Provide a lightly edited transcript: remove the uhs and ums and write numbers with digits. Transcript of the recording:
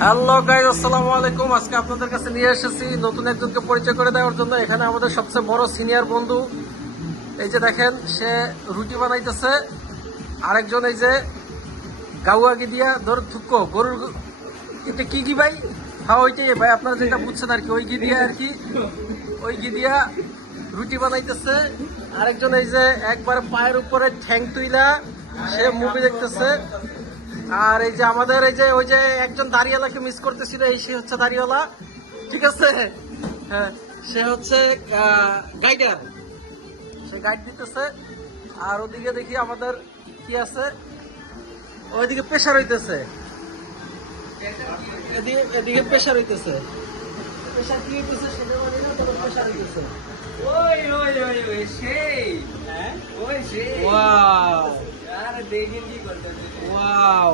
Hello guys, আসসালামু আলাইকুম। আজকে আপনাদের কাছে নিয়ে এসেছি নতুন একজনকে পরিচয় করে দেওয়ার জন্য। এখানে আমাদের সবচেয়ে বড় সিনিয়র বন্ধু, এই যে দেখেন, সে রুটি বানাইতেছে। আরেকজন এই যে গাউয়া দিয়া ধর থুকো গরুর, এটা কি কি ভাই? হ্যাঁ ওইটাই ভাই, আপনারা যেটা বুঝছেন আর কি, ওই ঘি দিয়া আর কি, ওই ঘি দিয়া রুটি বানাইতেছে। আরেকজন এই যে একবার পায়ের উপরে ঠ্যাং তুইলা সে মুভি দেখতেছে। আর এই যে আমাদের এই যে ওই যে একজন দাড়িওয়ালাকে মিস করতেছিল, এই সে হচ্ছে দাড়িওয়ালা, ঠিক আছে? হ্যাঁ, সে হচ্ছে গাইডার, সে গাইড দিতেছে। আর ওদিকে দেখি আমাদের কি আছে, ওইদিকে প্রেশার হইতেছে, এদিকে প্রেশার হইতেছে। প্রেশার কি হইতেছে সেটা বলি না, তবে প্রেশার হইতেছে। ওই ওই ওই ওই সেই হ্যাঁ ওই সেই ওয়াও আরে দেখেন কি করতেছে ওয়াও।